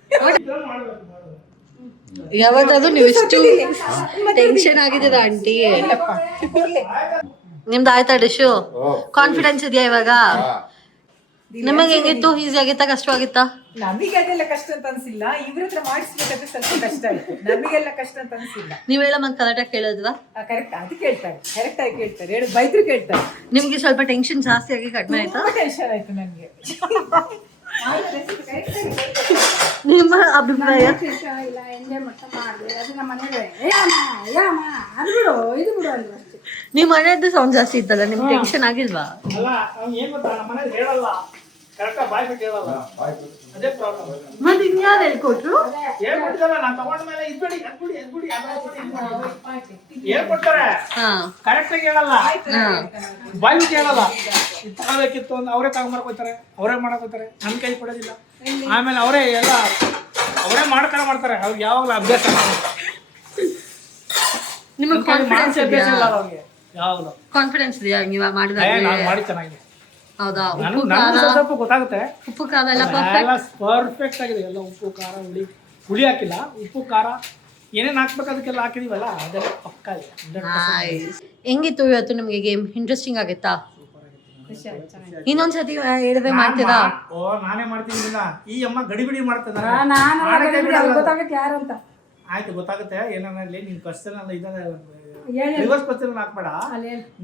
ಯಾವತ್ತಾದ್ರೂ ನೀವು ಇಷ್ಟು ಟೆನ್ಷನ್ ಆಗಿದ್ದೀರಾ ಆಂಟಿ? ನಿಮ್ದು ಆಯ್ತಾ ಡಿಶು? ಕಾನ್ಫಿಡೆನ್ಸ್ ಇದೆಯಾ ಇವಾಗ? ನಿಮಗೆ ಹೆಂಗಿತ್ತು? ಈಸಿ ಆಗಿತ್ತಾ, ಕಷ್ಟವಾಗಿತ್ತಾ? ನಮಗೆ ಅದೆಲ್ಲ ಕಷ್ಟ ಅಂತ ಅನ್ಸಿಲ್ಲ. ಇವ್ರ ಹತ್ರ ಮಾಡಿಸ್ಬೇಕಾದ್ರೆ ಸ್ವಲ್ಪ ಕಷ್ಟ ಆಯ್ತು. ನಮಗೆಲ್ಲ ಕಷ್ಟ ಅಂತ ಅನ್ಸಿಲ್ಲ. ನೀವ್ ಹೇಳೋ ಮತ್ತೆ ಕರೆಕ್ಟಾಗಿ ಕೇಳಿದ್ವಾ? ಕರೆಕ್ಟ್ ಅದು ಕೇಳ್ತಾರೆ, ಕರೆಕ್ಟ್ ಆಗಿ ಕೇಳ್ತಾರೆ. ಹೇಳಿ ಬೈದ್ರು ಕೇಳ್ತಾರೆ. ನಿಮ್ಗೆ ಸ್ವಲ್ಪ ಟೆನ್ಷನ್ ಜಾಸ್ತಿ ಆಗಿ ಕಡಿಮೆ ಆಯ್ತಾ? ಟೆನ್ಷನ್ ಆಯ್ತು ನನಗೆ. ನಿಮ್ಮ ಅಭಿಪ್ರಾಯ? ಇಲ್ಲ ಎಂಜಾಯ್ ಮಾಡ್ತಾ ಮಾಡಿದೆ ಅದು ನಮ್ಮ ಮನೇಲಿ ಏನಮ್ಮ ಅದು ಬಿಡು ಇದು ಬಿಡು ಅಂದ್ರು ಅಷ್ಟೇ. ನಿಮ್ಮ ಮನೆಯದ್ದು ಸೌಂಡ್ ಜಾಸ್ತಿ ಇತ್ತಲ್ಲ, ನಿಮ್ಗೆ ಟೆನ್ಷನ್ ಆಗಿಲ್ವಾ? ಅಲ್ಲ ಅವ್ನು ಏನ್ ಗೊತ್ತಾ, ನಮ್ಮ ಮನೇಲಿ ಹೇಳಲ್ಲ, ಕರೆಕ್ಟಾಗಿ ಬಾಯ್ ಬಿಟ್ಟು ಹೇಳಲ್ಲ, ಅದೇ ಪ್ರಾಬ್ಲಮ್. ಮತ್ತೆ ಇನ್ಯಾರು ಹೇಳ್ಕೊಟ್ರು? ಹೇಳ್ಕೊಡ್ತಾರ, ನಾನು ತಗೊಂಡ ಮೇಲೆ ಇದ್ಬಿಡಿ ಹೇಳ್ಕೊಡ್ತಾರೆ, ಕರೆಕ್ಟಾಗಿ ಹೇಳಲ್ಲ, ಬಾಯ್ ಬಿಟ್ಟು ಹೇಳಲ್ಲ. ಇದು ತಗೋಬೇಕಿತ್ತು ಅಂತ ಅವರೇ ತಗೊಂಬರ್ಕೋತಾರೆ, ಅವರೇ ಮಾಡಕೋತಾರೆ, ನನ್ನ ಕೈ ಕೊಡೋದಿಲ್ಲ. ಆಮೇಲೆ ಅವರೇ ಎಲ್ಲ ಅವರೇ ಮಾಡ್ತಾರೆ, ಅವ್ರಿಗೆ ಯಾವಾಗಲೂ ಅಭ್ಯಾಸ. ನಿಮಗೆ ಕಾನ್ಫಿಡೆನ್ಸ್ ಅಭ್ಯಾಸ ಇಲ್ಲ ಅವ್ರಿಗೆ ಯಾವಾಗಲೂ. ಕಾನ್ಫಿಡೆನ್ಸ್ ಇದೆಯಾ ನೀವು ಮಾಡಿದಾಗ? ನಾನು ಮಾಡಿ ಚೆನ್ನಾಗಿದೆ. ಹೌದಾ? ನನಗೆ ಸ್ವಲ್ಪ ಗೊತ್ತಾಗುತ್ತೆ. ಉಪ್ಪು ಖಾರ ಎಲ್ಲ ಪರ್ಫೆಕ್ಟ್ ಆಗಿದೆ. ಎಲ್ಲ ಉಪ್ಪು ಖಾರ ಹುಳಿ ಹಾಕಿಲ್ಲ, ಉಪ್ಪು ಖಾರ ಏನೇನು ಹಾಕ್ಬೇಕು ಅದಕ್ಕೆಲ್ಲ ಹಾಕಿದೀವಲ್ಲ, ಅದೆಲ್ಲ ಪಕ್ಕ ಇದೆ. ಹೆಂಗಿತ್ತು ಇವತ್ತು ನಿಮ್ಗೆ ಗೇಮ್? ಇಂಟ್ರೆಸ್ಟಿಂಗ್ ಆಗಿತ್ತಾ? ಇನ್ನೊಂದ್ಸತಿ ಹೇಳಿದ್ರೆ ಮಾಡ್ತೀರಾ? ನಾನೇ ಮಾಡ್ತೀನಿ. ಈ ಅಮ್ಮ ಗಡಿಬಿಡಿ ಮಾಡ್ತದ. ಗೊತ್ತಾಗುತ್ತೆ ಯಾರು ಅಂತ. ಆಯ್ತು, ಗೊತ್ತಾಗುತ್ತೆ. ಏನಾಗಲಿ ನೀನ್ ಕ್ವಶನ್ ಎಲ್ಲ ಇದಾವೆ, ರಿವರ್ಸ್ ಕ್ವಶನ್ ಹಾಕ್ಬೇಡ.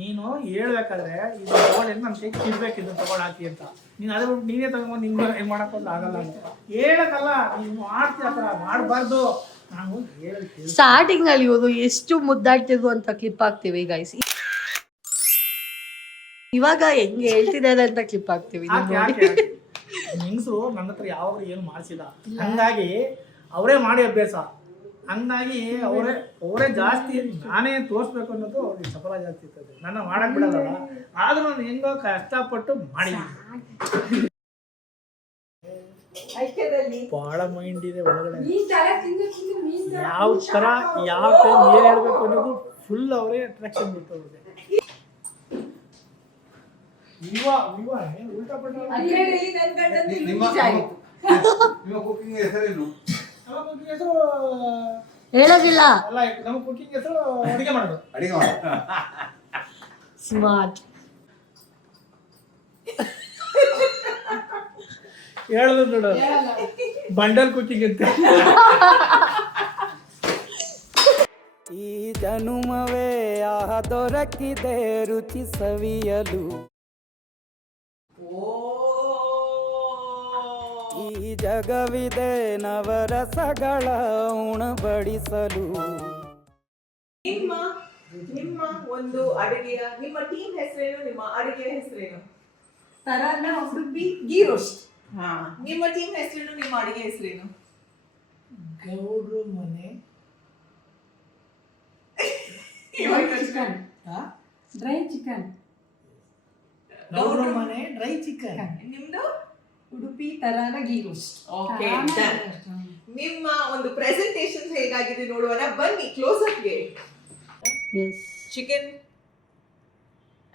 ನೀನು ಹೇಳ್ಬೇಕಾದ್ರೆ ಇದು ತಗೊಳ್ಳಿ ನನ್ನ ಕೈ ಕಿಡ್ಬೇಕು, ಇದು ತಗೊಂಡು ಹಾಕಿ ಅಂತ. ನೀನು ಅದೇ ನೀನೇ ತಗೊಂಡು ನಿಮ್ಗೆ ಏನು ಮಾಡೋಕ್ಕೊಂದು ಆಗಲ್ಲ ಅಂತ ಹೇಳಕ್ಕಲ್ಲ. ನೀನು ಮಾಡ್ತೀಯ, ಆ ಥರ ಮಾಡಬಾರ್ದು. ನಾವು ಹೇಳ್ತೀವಿ. ಸ್ಟಾರ್ಟಿಂಗ್ ಅಲ್ಲಿ ಇವರು ಎಷ್ಟು ಮುದ್ದಾಡ್ತಿದ್ರು ಅಂತ ಕ್ಲಿಪ್ ಹಾಕ್ತಿವಿ ಗೈಸ್. ಇವಾಗ ಹೆಂಗೆ ಹೇಳ್ತಿದ್ದಾರೆ ಅಂತ ಕ್ಲಿಪ್ ಹಾಕ್ತಿವಿ. ಹೆಂಗಸರು ನನ್ನ ಹತ್ರ ಯಾವಾಗ ಏನು ಮಾಡಿಸಿಲ್ಲ, ಹಂಗಾಗಿ ಅವರೇ ಮಾಡಿ ಅಭ್ಯಾಸ. ಹಂಗಾಗಿ ಅವರೇ ಜಾಸ್ತಿ, ನಾನೇ ತೋರಿಸ್ಬೇಕು ಅನ್ನೋದು ಅವ್ರಿಗೆ ಚಪಲ ಜಾಸ್ತಿ ಇರ್ತದೆ. ನನ್ನ ಮಾಡಕ್ ಬಿಡಲ್ಲ, ಆದ್ರೂ ನಾನು ಹೆಂಗೋ ಕಷ್ಟಪಟ್ಟು ಮಾಡಿದ್ದೀನಿ. ಬಹಳ ಮೈಂಡ್ ಇದೆ ಒಳಗಡೆ. ಯಾವ ತರ ಯಾವ ಟೈಮ್ ಏನ್ ಹೇಳ್ಬೇಕು ಅನ್ನೋದು ಫುಲ್ ಅವರೇ ಅಟ್ರಾಕ್ಷನ್ ಬಿಡ್ತವ್ರಿಗೆ. ಉಲ್ಟಾ ಪಲ್ಟಾ ನಿಮ್ಮ ಕುಕಿಂಗ್ ಹೆಸರೇನು? ನಮ್ಮ ಕುಕಿಂಗ್ ಹೆಸರು ಹೇಳೋದಿಲ್ಲ. ಅಲ್ಲ, ನಮ್ಮ ಕುಕಿಂಗ್ ಹೆಸರು ಅಡಿಗೆ ಮಾಡೋದು. ಸ್ಮಾರ್ಟ್. ಹೇಳೋದು ನೋಡು, ಬಂಡಲ್ ಕುಕಿಂಗ್ ಅಂತ. ಈ ಜನುಮವೇ ಆಹ ದೊರಕಿದೆ ರುಚಿ ಸವಿಯಲು, ಈ ಜಗವಿದೆ ನವರಸಗಳ ಉಣಬಡಿಸಲು. ನಿಮ್ಮ ಒಂದು ಅಡುಗೆಯ, ನಿಮ್ಮ ಟೀಮ್ ಹೆಸರೇನು, ನಿಮ್ಮ ಅಡುಗೆಯ ಹೆಸರೇನು? ತರಾನ ಉಡುಪಿ ಗೀ ರೋಸ್ಟ್. ನಿಮ್ಮ ಟೀಮ್ ಹೆಸರೇನು, ನಿಮ್ಮ ಅಡುಗೆ ಹೆಸರೇನು? ಗೌಡ್ರು ಮನೆ ಚಿಕನ್, ಡ್ರೈ ಚಿಕನ್. ಗೌಡ್ರು ಮನೆ ಡ್ರೈ ಚಿಕನ್. ನಿಮ್ದು ಉಡುಪಿ ತರಾನ ಗೀ ರೋಸ್ಟ್. ಓಕೆ, ನಿಮ್ಮ ಒಂದು ಪ್ರೆಸೆಂಟೇಷನ್ ಹೇಗಾಗಿದೆ ನೋಡುವನ ಬನ್ನಿ ಕ್ಲೋಸ್ ಅಪ್ಗೆ. ಚಿಕನ್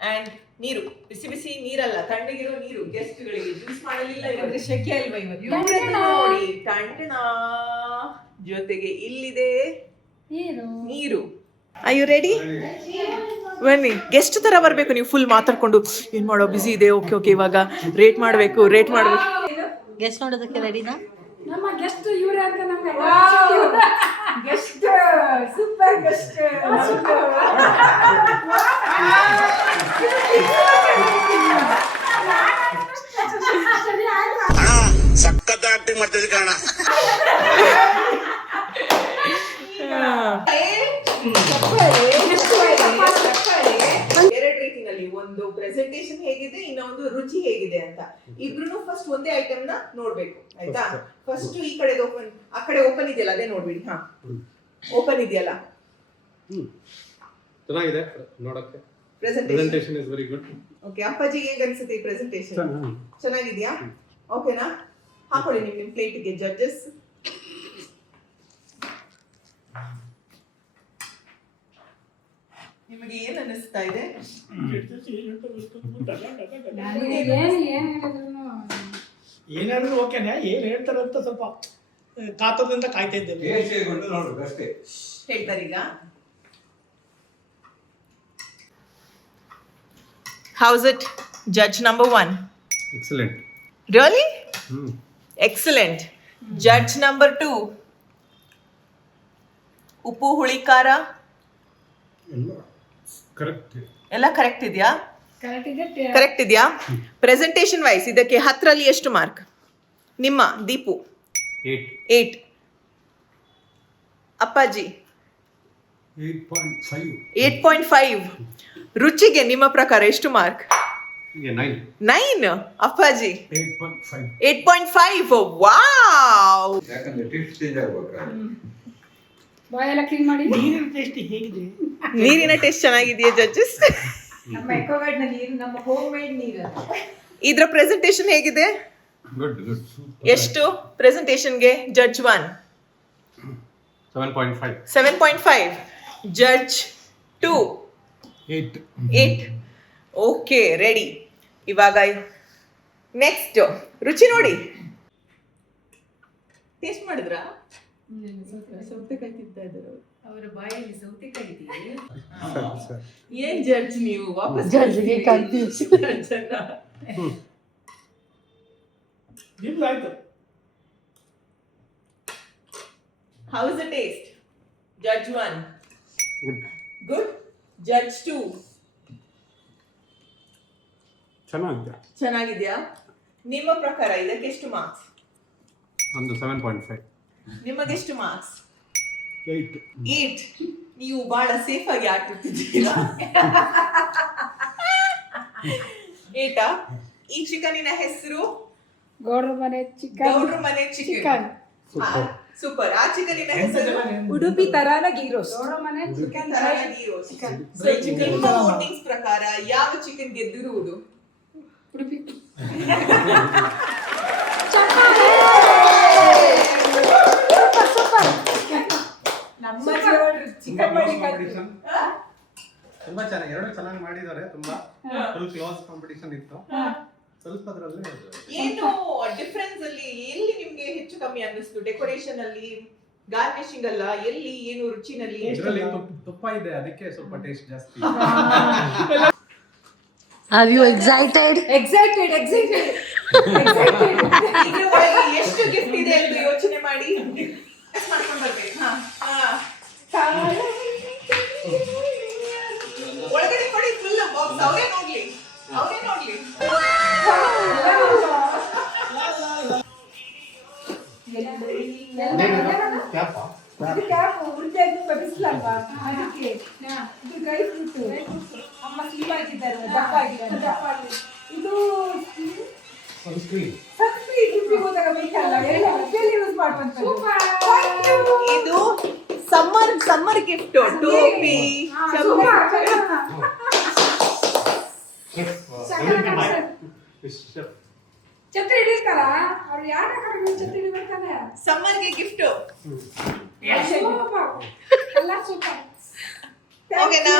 ಅಂಡ್ ನೀರು, ಬಿಸಿ ಬಿಸಿ ನೀರಲ್ಲ, ತಣ್ಣಗಿರೋ ನೀರು. ಗೆಸ್ಟ್ಗಳಿಗೆ ಜ್ಯೂಸ್ ಮಾಡಲಿಲ್ಲ ಇವತ್ತು, ಶೆಕೆ ಅಲ್ವಾ ಇವತ್ತು. ನೋಡಿ ತಣ್ಣನ ಜೊತೆಗೆ ಇಲ್ಲಿದೆ ನೀರು. Are you ready? ಬನ್ನಿ, ಗೆಸ್ಟ್ ತರ ಬರ್ಬೇಕು ನೀವು. ಫುಲ್ ಮಾತಾಡ್ಕೊಂಡು ಏನ್ ಮಾಡೋ, ಬಿಸಿ ಇದೆ, ಓಕೆ ಓಕೆ, ಇವಾಗ ರೇಟ್ ಮಾಡಬೇಕು. ಗೆಸ್ಟ್ ನೋಡೋದಕ್ಕೆ ರೆಡಿನಾ? ನಮ್ಮ ಗೆಸ್ಟ್ ಇವರೇ ಅಂತ ನಮ್ಗೆ ಗೆಸ್ಟ್ ಸೂಪರ್ ಗೆಸ್ಟ್. ಸಖತ್ ಆಕ್ಟಿಂಗ್ ಮಾಡ್ತಿದ್ದೆ ಕಾರಣ. ಎರಡು ರೀತಿನಲ್ಲಿ, ಒಂದು ಪ್ರೆಸೆಂಟೇಷನ್ ಹೇಗಿದೆ, ಇನ್ನೊಂದು ರುಚಿ ಹೇಗಿದೆ ಅಂತ. ಇಬ್ರು ಫಸ್ಟ್ ಒಂದೇ ಐಟಮ್ ನ ನೋಡ್ಬೇಕು, ಆಯ್ತಾ? ಫಸ್ಟ್ ಈ ಕಡೆ ಓಪನ್, ಆ ಕಡೆ ಓಪನ್ ಇದೆಯಲ್ಲ ಅದೇ ನೋಡ್ಬಿಡಿ. ಹಾ, ಓಪನ್ ಇದೆಯಲ್ಲ, ಚೆನ್ನಾಗಿದೆ ನೋಡಕ್ಕೆ. Presentation is very good. Okay, ಅಪ್ಪಾಜಿಗೆ ಹೇಗೆ ಅನ್ಸುತ್ತೆ ಈ ಪ್ರೆಸೆಂಟೇಷನ್? ಚೆನ್ನಾಗಿದ್ಯಾ? ಓಕೆನಾ? ಹಾಕೊಳ್ಳಿ ನಿಮ್ ಪ್ಲೇಟಿಗೆ ಜಡ್ಜಸ್. ನಿಮಗೆ ಏನ್ ಅನಿಸ್ತಾ ಇದೆ? ಏನಾದ್ರು ಓಕೆನಾ? ಏನ್ ಹೇಳ್ತಾರೆ ಅಂತ ಸ್ವಲ್ಪ ಕಾತರದಿಂದ ಕಾಯ್ತಾ ಇದ್ದೇವೆ. ನೋಡ್ಬೇಕು ಅಷ್ಟೇ. ಹೇಳ್ತಾರೀಗ. How's it, judge number 1? Excellent. Really? Excellent. Judge number 2. ಉಪ್ಪು ಹುಳಿ ಖಾರ ಎಲ್ಲ ಕರೆಕ್ಟ್ ಇದೆಯಾ? ಕರೆಕ್ಟ್ ಇದೆಯಾ? ಪ್ರೆಸೆಂಟೇಷನ್ ವೈಸ್ ಇದಕ್ಕೆ 10ರಲ್ಲಿ ಎಷ್ಟು ಮಾರ್ಕ್? ನಿಮ್ಮ ದೀಪು 8. 8. ಅಪ್ಪಾಜಿ 8.5. ರುಚಿಗೆ ನಿಮ್ಮ ಪ್ರಕಾರ ಎಷ್ಟು ಮಾರ್ಕ್? 9. ಅಪ್ಪಾಜಿ 8.5. ವಾವ್. ಯಾಕಂದ್ರೆ ಟೇಸ್ಟ್ ಚೇಂಜ್ ಆಗ್ಬೇಕಾದ್ರೆ ಬಾಯೆಲ್ಲ ಕ್ಲೀನ್ ಮಾಡಿ. ನೀರಿನ ಟೇಸ್ಟ್ ಹೇಗಿದೆ? ನೀರಿನ ಟೇಸ್ಟ್ ಚೆನ್ನಾಗಿದೆಯಾ ಜಡ್ಜಸ್? ನಮ್ಮ ಎಕ್ವಾಗಾರ್ಡ್ನ ನೀರು ನಮ್ಮ ಹೋಮ್ ಮೇಡ್ ನೀರು. ಇದ್ರ ಪ್ರೆಸೆಂಟೇಷನ್ ಹೇಗಿದೆ? ಗುಡ್ ಎಷ್ಟು ಪ್ರೆಸೆಂಟೇಷನ್ಗೆ? ಜಡ್ಜ್ 1 7.5. 7.5. ಜಡ್ಜ್ 2 8. Okay, ready. ಇವಾಗ ನೆಕ್ಸ್ಟ್ ರುಚಿ ನೋಡಿ. ಟೇಸ್ಟ್ ಮಾಡಿದ್ರಾ? ಸೌತೆಕಾಯಿ ತಿಂತಾ ಇದ್ದಾರೆ ಅವರ ಬಾಯಲ್ಲಿ ಸೌತೆಕಾಯಿ ಇದೆಯೇ? ಏನ್ ಜಡ್ಜ್ ನೀವು? ವಾಪಸ್ ಜಡ್ಜ್ಗೆ ಕನ್ಫ್ಯೂಸ್. ನಿಮ್ದು ಆಯ್ತು. How is the taste? Judge 1. Good. Good. Judge 2. ಚೆನ್ನಾಗಿದೆ. ಚೆನ್ನಾಗಿದ್ಯಾ? ನಿಮ್ಮ ಪ್ರಕಾರ ಇದಕ್ಕೆ ಎಷ್ಟು ಮಾರ್ಕ್ಸ್? ಒಂದು 7.5. ನಿಮಗೆಷ್ಟು ಮಾರ್ಕ್ಸ್? 8. ನೀವು ಬಹಳ ಸೇಫ್ ಆಗಿ ಆಡ್ತಿದ್ದೀರಾ. 8. ಈ ಚಿಕನಿನ ಹೆಸರು ಗೌಡ್ರ ಮನೆ ಚಿಕನ್. ಗೌಡ್ರ ಮನೆ ಚಿಕನ್. ಸೂಪರ್. ಆ ಚಿಕನಿನ ಹೆಸರು ಉಡುಪಿ ತರಾನ ಗೀ ರೋಸ್ಟ್. ಗೌಡ್ರ ಮನೆ ಚಿಕನ್. ಚಿಕನ್. ನಿಮ್ಮ ವೋಟಿಂಗ್ಸ್ ಪ್ರಕಾರ ಯಾವ ಚಿಕನ್ ಗೆದ್ದಿರುವುದು? ಉಡುಪಿ. ನಮ್ಮ ಚಿಕನ್ ಮಾಡಿ ತುಂಬಾ ಚೆನ್ನಾಗಿ, ಎರಡು ಚೆನ್ನಾಗಿ ಮಾಡಿದ್ದಾರೆ. ತುಂಬಾ ಫುಲ್ ಕ್ಲೋಸ್ ಕಾಂಪಿಟಿಷನ್ ಇತ್ತು. ಸ್ವಲ್ಪ ಅದರಲ್ಲಿ ಏನು ಡಿಫರೆನ್ಸ್ ಅಲ್ಲಿ ಎಲ್ಲಿ ನಿಮ್ಗೆ ಹೆಚ್ಚು ಕಮ್ಮಿ ಅನ್ನಿಸ್ತು? ಡೆಕೋರೇಷನ್ ಅಲ್ಲಿ, ಗಾರ್ನಿಶಿಂಗ್ ಅಲ್ಲ, ಎಲ್ಲಿ ಏನು ರುಚಿನಲ್ಲಿ? ಇದರಲ್ಲಿ ತುಪ್ಪ ಇದೆ, ಅದಕ್ಕೆ ಸ್ವಲ್ಪ ಟೇಸ್ಟ್ ಜಾಸ್ತಿ. Are you excited? ಎಕ್ಸೈಟೆಡ್ ಇದ್ರ ಒಳಗೆ ಎಷ್ಟು ಗಿಫ್ಟ್ ಇದೆ ಅಂತ ಯೋಚನೆ ಮಾಡಿ ಮಾಡ್ಕೊಂಡು ಬರ್ಬೇಕು. ಒಳಗಡೆ ಕೊಡಿ ಫುಲ್ ಬಾಕ್ಸ್. ಅವರೇ ನೋಡ್ಲಿ. ಕ್ಯಾಪ್ ಉಳಿದ ಬಿಸಿಲಲ್ವಾ, ಅದಕ್ಕೆ ಇದು ಡ್ರೈ ಫ್ರೂಟ್. ಅಮ್ಮ ಸ್ಲಿಮ್ ಆಗಿದ್ದಾರೆ, ದಪ್ಪ ಆಗಿದ್ದಾರೆ. ಇದು ಸನ್ಸ್ಕ್ರೀನ್ ಉಡುಪಿಗೆ ಹೋದಾಗ ಬೇಕಲ್ಲ, ಎಲ್ಲ ಉಡುಪಿಯಲ್ಲಿ ಯೂಸ್ ಮಾಡುವಂಥದ್ದು. ಇದು ಸಮ್ಮರ್ ಗಿಫ್ಟ್. ಟೋಪಿ, ಛತ್ರಿ ಹಿಡಿತಾರ ಅವ್ರು. ಯಾರ ಛತ್ರಿ ಹಿಡಿಬೇಕಾದ್ರೆ ಸಮ್ಮರ್ಗೆ ಗಿಫ್ಟ್. ಎಲ್ಲ ಸೂಪರ್. ಓಕೆನಾ?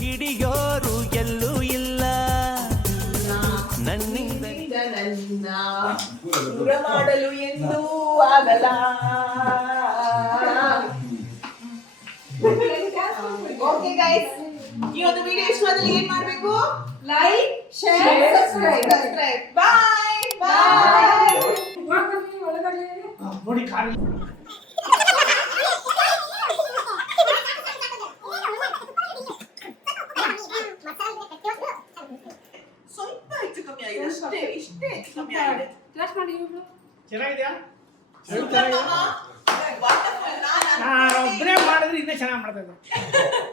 ಹಿಡಿಯೋರು ಎಲ್ಲೂ ಇಲ್ಲ ನನ್ನಿಂದ ನನ್ನ ದೂರ ಮಾಡಲು ಎಂದೂ ಆಗಲ್ಲ. ಓಕೆ ಗೈಸ್, ಈ ಒಂದು ವಿಡಿಯೋ ಇಷ್ಟವಾದಲ್ಲಿ ಏನ್ ಮಾಡ್ಬೇಕು? Like, share, subscribe. ಬಾಯ್. ಒಳಗಡೆ ನೋಡಿ ಕಾರ್ ಸ್ವಲ್ಪ ಹೆಚ್ಚು ಕಮ್ಮಿ ಆಗಿದೆ ಅಷ್ಟೇ. ಇಷ್ಟೇ ಹೆಚ್ಚು ಕಮ್ಮಿ ಆಗಿದೆ. ಟೇಸ್ಟ್ ಮಾಡಿ ಇವ್ರು. ಚೆನ್ನಾಗಿದ್ಯಾ? ಸೂಪರ್ ಮಾಮಾ. ವಂಡರ್ಫುಲ್. ನಾನು ಒಬ್ಬನೇ ಮಾಡಿದ್ರೆ ಇನ್ನೂ ಚೆನ್ನಾಗಿ ಮಾಡ್ತಾ ಇದ್ದೆ.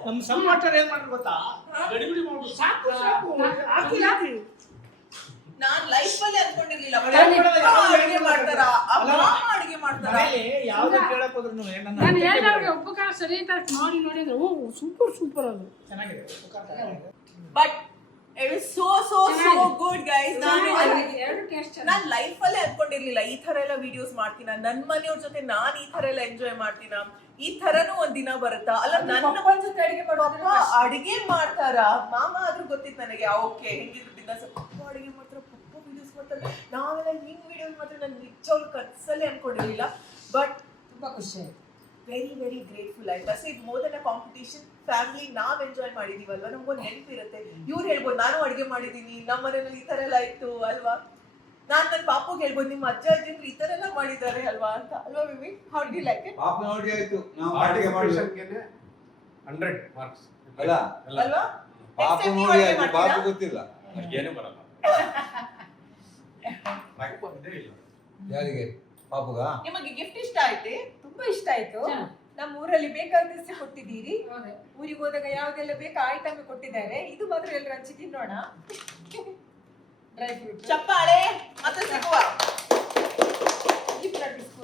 ನಮ್ಮ ಸಮ್ಮಾಟರ್ ಏನ್ ಮಾಡಿದ್ರು ಗೊತ್ತಾ? ಗಡಿಬಿಡಿ ಮಾಡ್ಬಿಟ್ಟು ಸಾಕು ಆಗ್ತಿಲ್ಲ. ನಾನ್ ಲೈಫ್ ಅಲ್ಲಿ ಅನ್ಕೊಂಡಿರ್ಲಿಲ್ಲ ಅಡುಗೆ ಮಾಡ್ತಾರ, ಅಡುಗೆ ಮಾಡ್ತಾರ. ಯಾವ್ದು ಕೇಳಕ್ ಹೋದ್ರು ನಾನು ಹೇಳಿದವ್ರಿಗೆ ಉಪಕಾರ ಸರಿ ಅಂತ ಮಾಡಿ ನೋಡಿದ್ರೆ ಓ ಸೂಪರ್ ಅದು ಚೆನ್ನಾಗಿದೆ. But it was so good guys. ಎರಡು ಟೇಸ್ಟ್ ನಾನ್ ಲೈಫ್ ಅಲ್ಲೇ ಅನ್ಕೊಂಡಿರ್ಲಿಲ್ಲ ಈ ತರ ಎಲ್ಲ ವಿಡಿಯೋಸ್ ಮಾಡ್ತೀನ, ನನ್ ಮನೆಯವ್ರ ಜೊತೆ ನಾನ್ ಈ ತರ ಎಲ್ಲ ಎಂಜಾಯ್ ಮಾಡ್ತೀನ, ಈ ತರನು ಒಂದ್ ದಿನ ಬರುತ್ತಾ ಅಲ್ಲ. ನನ್ನ ಜೊತೆ ಅಡಿಗೆ ಮಾಡ್ತಾರ. ಮಾಮ ಆದ್ರೂ ಗೊತ್ತಿತ್ತು ನನಗೆ. ಓಕೆ, ಹೆಂಗಿದ್ರು ಬಿಸ್ನೆಸ್ ಅಡಿಗೆ ಮಾಡ್ತಾರ, ಪಪ್ಪ ವಿಡಿಯೋಸ್ ಮಾಡ್ತಾರೆ, ನಾವೆಲ್ಲ ಹಿಂಗ್ ವಿಡಿಯೋಸ್ ಮಾಡ್ತಾರೆ. ನಾನು ನಿಜವಾಗ್ಲೂ ಕನ್ಸಲ್ಲೇ ಅನ್ಕೊಂಡಿರ್ಲಿಲ್ಲ. ಬಟ್ ತುಂಬಾ ಖುಷಿ ಆಯ್ತು. ವೆರಿ ಗ್ರೇಟ್ಫುಲ್ ಆಯ್ತು. ಸೊ ಇದು ಮೋರ್ ದನ್ ಅ ಕಾಂಪಿಟೇಷನ್. ಫ್ಯಾಮಿಲಿ ನಾವ್ ಎಂಜಾಯ್ ಮಾಡಿದೀವಲ್ವಾ, ನಮ್ಗೊಂದು ನೆನಪಿರುತ್ತೆ. ಇವ್ರು ಹೇಳ್ಬೋದು ನಾನು ಅಡಿಗೆ ಮಾಡಿದೀನಿ, ನಮ್ಮ ಮನೆಯಲ್ಲಿ ಈ ತರ ಎಲ್ಲ ಇತ್ತು ಅಲ್ವಾ. ನಾನ್ ನನ್ನ ಪಾಪಗೆ ಹೇಳ್ಬೋದು ನಿಮ್ಮ ಅಜ್ಜ ಅಜ್ಜಿಂದ್ರು ಈ ತರ ಎಲ್ಲ ಮಾಡಿದ್ದಾರೆ ಅಲ್ವಾ ಅಂತ ಅಲ್ವಾ. ವಿವಿ, how do you like it? ಪಾಪ ನೋಡಿ ಆಯ್ತು, ನಾವು ಅಡಿಗೆ ಮಾಡಿದ್ದಕ್ಕೆ 100 ಮಾರ್ಕ್ಸ್ ಅಲ್ಲ ಅಲ್ವಾ? ಪಾಪ ನೋಡಿ ಆಯ್ತು, ಪಾಪ ಗೊತ್ತಿಲ್ಲ. ಏನು ಬರಲ್ಲ. ಯಾರಿಗೆ ಪಾಪುಗ ನಿಮಗೆ ಗಿಫ್ಟ್ ಇಷ್ಟ ಆಯ್ತೆ? ತುಂಬಾ ಇಷ್ಟ ಆಯ್ತು. ನಮ್ಮ ಊರಲ್ಲಿ ಬೇಕಾದಷ್ಟು ಕೊಟ್ಟಿದ್ದೀರಿ. ಊರಿಗೆ ಹೋದಾಗ ಯಾವ್ದೆಲ್ಲ ಬೇಕು ಐಟಮ್ ಕೊಟ್ಟಿದ್ದಾರೆ. ಇದು ಮಾತ್ರ ಎಲ್ಲರೂ ಹಂಚಿ ತಿನ್ನೋಣ. ಡ್ರೈ ಫ್ರೂಟ್ ಚಪ್ಪಾಳೆ ಮತ್ತೆ ಸಿಗುವ